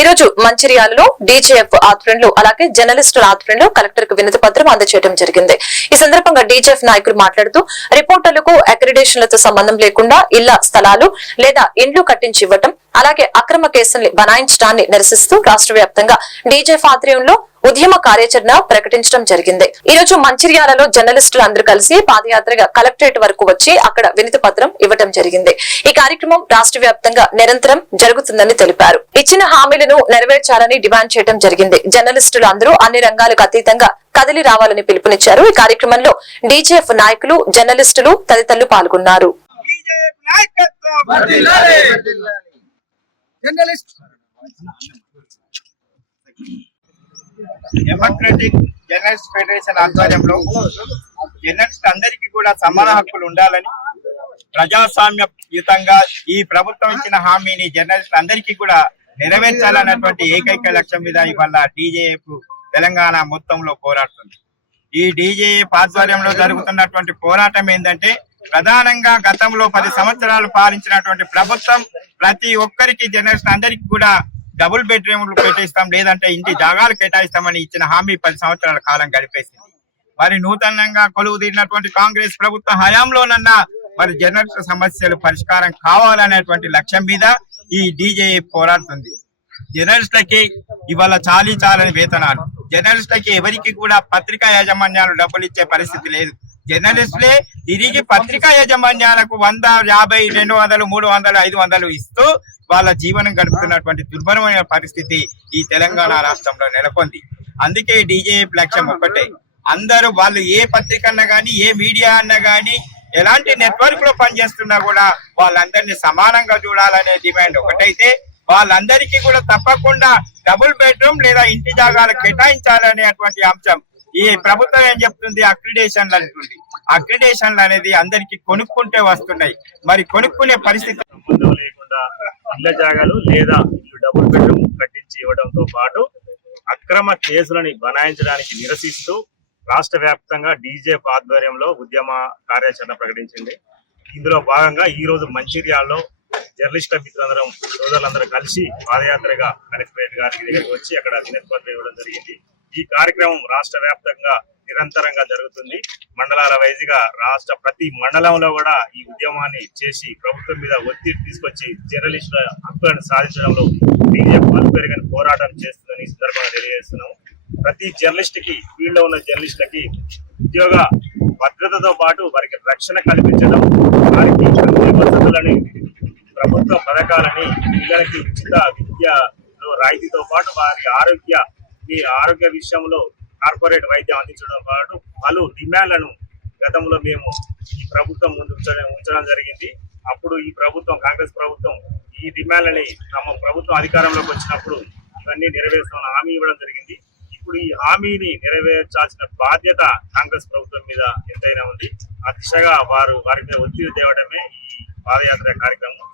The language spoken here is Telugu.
ఈరోజు మంచిర్యాలలో డీజేఎఫ్ ఆధ్వర్యంలో అలాగే జర్నలిస్టుల ఆధ్వర్యంలో కలెక్టర్కు వినతి పత్రం అందజేయడం జరిగింది. ఈ సందర్భంగా డీజేఎఫ్ నాయకులు మాట్లాడుతూ రిపోర్టర్లకు అక్రిడేషన్లతో సంబంధం లేకుండా ఇళ్ళ స్థలాలు లేదా ఇండ్లు కట్టించి ఇవ్వటం అలాగే అక్రమ కేసుల్ని బనాయించడాన్ని నిరసిస్తూ రాష్ట్ర వ్యాప్తంగా డీజేఎఫ్ ఆధ్వర్యంలో ఉద్యమ కార్యాచరణ ప్రకటించడం జరిగింది. ఈ రోజు మంచిర్యాలలో జర్నలిస్టులు అందరూ కలిసి పాదయాత్రగా కలెక్టరేట్ వరకు వచ్చి అక్కడ వినతి పత్రం ఇవ్వడం జరిగింది. ఈ కార్యక్రమం రాష్ట్ర వ్యాప్తంగా నిరంతరం జరుగుతుందని తెలిపారు. ఇచ్చిన హామీలను నెరవేర్చాలని డిమాండ్ చేయడం జరిగింది. జర్నలిస్టులు అందరూ అన్ని రంగాలకు అతీతంగా కదిలి రావాలని పిలుపునిచ్చారు. ఈ కార్యక్రమంలో డీజేఎఫ్ నాయకులు జర్నలిస్టులు తదితరులు పాల్గొన్నారు. జర్నలిస్ట్! డెమోక్రటిక్ జర్నలిస్ట్ ఫెడరేషన్ ఆధ్వర్యంలో జర్నలిస్ట్ అందరికీ కూడా సమాన హక్కులు ఉండాలని ప్రజాస్వామ్యయుతంగా ఈ ప్రభుత్వం ఇచ్చిన హామీని జర్నలిస్ట్ అందరికీ కూడా నెరవేర్చాలన్నటువంటి ఏకైక లక్ష్యం మీద ఇవాళ డీజేఎఫ్ తెలంగాణ మొత్తంలో పోరాడుతుంది. ఈ డీజేఎఫ్ ఆధ్వర్యంలో జరుగుతున్నటువంటి పోరాటం ఏంటంటే ప్రధానంగా గతంలో పది సంవత్సరాలు పాలించినటువంటి ప్రభుత్వం ప్రతి ఒక్కరికి జర్నలిస్ట్ అందరికి కూడా డబుల్ బెడ్రూమ్లు పెట్టిస్తాం లేదంటే ఇంటి జాగాలు కేటాయిస్తామని ఇచ్చిన హామీ పది సంవత్సరాల కాలం గడిపేసింది. మరి నూతనంగా కొలువు తీరినటువంటి కాంగ్రెస్ ప్రభుత్వ హయాంలోనన్నా మరి జర్నలిస్ట్ సమస్యలు పరిష్కారం కావాలనేటువంటి లక్ష్యం మీద ఈ డీజే పోరాడుతుంది. జర్నలిస్టులకి ఇవాళ చాలీ చాలని వేతనాలు. జర్నలిస్టులకి ఎవరికి కూడా పత్రికా యాజమాన్యాలు డబ్బులు ఇచ్చే పరిస్థితి లేదు. జర్నలిస్టులే తిరిగి పత్రికా యాజమాన్యాలకు వంద యాభై రెండు వందలు మూడు వందలు ఐదు వందలు ఇస్తూ వాళ్ళ జీవనం గడుపుతున్నటువంటి దుర్భరమైన పరిస్థితి ఈ తెలంగాణ రాష్ట్రంలో నెలకొంది. అందుకే డీజేఎఫ్ లక్ష్యం ఒక్కటే. అందరూ వాళ్ళు ఏ పత్రిక అన్నా గానీ ఏ మీడియా అన్నా గాని ఎలాంటి నెట్వర్క్లో పనిచేస్తున్నా కూడా వాళ్ళందరినీ సమానంగా చూడాలనే డిమాండ్ ఒకటైతే వాళ్ళందరికీ కూడా తప్పకుండా డబుల్ బెడ్రూమ్ లేదా ఇంటి జాగాలు కేటాయించాలనేటువంటి అంశం ఈ ప్రభుత్వం ఏం చెప్తుంది? అక్రిడేషన్లు అంటుంది. అక్రిడేషన్లు అనేది అందరికి కొనుక్కుంటే వస్తున్నాయి. మరి కొనుక్కునే పరిస్థితి సంబంధం లేకుండా ఇళ్ళ జాగాలు లేదా ఇల్లు డబుల్ బెడ్రూమ్ కట్టించి ఇవ్వడంతో పాటు అక్రమ కేసులని బనాయించడానికి నిరసిస్తూ రాష్ట్ర వ్యాప్తంగా డీజే ఆధ్వర్యంలో ఉద్యమ కార్యాచరణ ప్రకటించింది. ఇందులో భాగంగా ఈ రోజు మంచిర్యాలలో జర్నలిస్టుల మిత్రులందరం సోదరులందరూ కలిసి పాదయాత్రగా కలెక్టరేట్ గారికి దగ్గరికి వచ్చి అక్కడ వినతి ఇవ్వడం జరిగింది. ఈ కార్యక్రమం రాష్ట్ర వ్యాప్తంగా నిరంతరంగా జరుగుతుంది. మండలాల వైజ్గా రాష్ట్ర ప్రతి మండలంలో కూడా ఈ ఉద్యమాన్ని చేసి ప్రభుత్వం మీద ఒత్తిడి తీసుకొచ్చి జర్నలిస్టుల హక్కులను సాధించడంలో బీజేపీ అల్పెరిగిన పోరాటం చేస్తుందని సందర్భంగా తెలియజేస్తున్నాం. ప్రతి జర్నలిస్ట్కి ఫీల్డ్లో ఉన్న జర్నలిస్టులకి ఉద్యోగ భద్రతతో పాటు వారికి రక్షణ కల్పించడం వారికి వసతులని ప్రభుత్వ పథకాలని పిల్లలకి ఉచిత విద్యలో రాయితీతో పాటు వారి ఆరోగ్య ఈ ఆరోగ్య విషయంలో కార్పొరేట్ వైద్యం అందించడం పాటు పలు డిమాండ్లను గతంలో మేము ఈ ప్రభుత్వం ముందు ఉంచడం జరిగింది. అప్పుడు ఈ ప్రభుత్వం కాంగ్రెస్ ప్రభుత్వం ఈ డిమాండ్లని తమ ప్రభుత్వం అధికారంలోకి వచ్చినప్పుడు ఇవన్నీ నెరవేరుస్తామని హామీ ఇవ్వడం జరిగింది. ఇప్పుడు ఈ హామీని నెరవేర్చాల్సిన బాధ్యత కాంగ్రెస్ ప్రభుత్వం మీద ఎంతైనా ఉంది. ఆ దిశగా వారు వారి మీద ఒత్తిడి తేవడమే ఈ పాదయాత్ర కార్యక్రమం.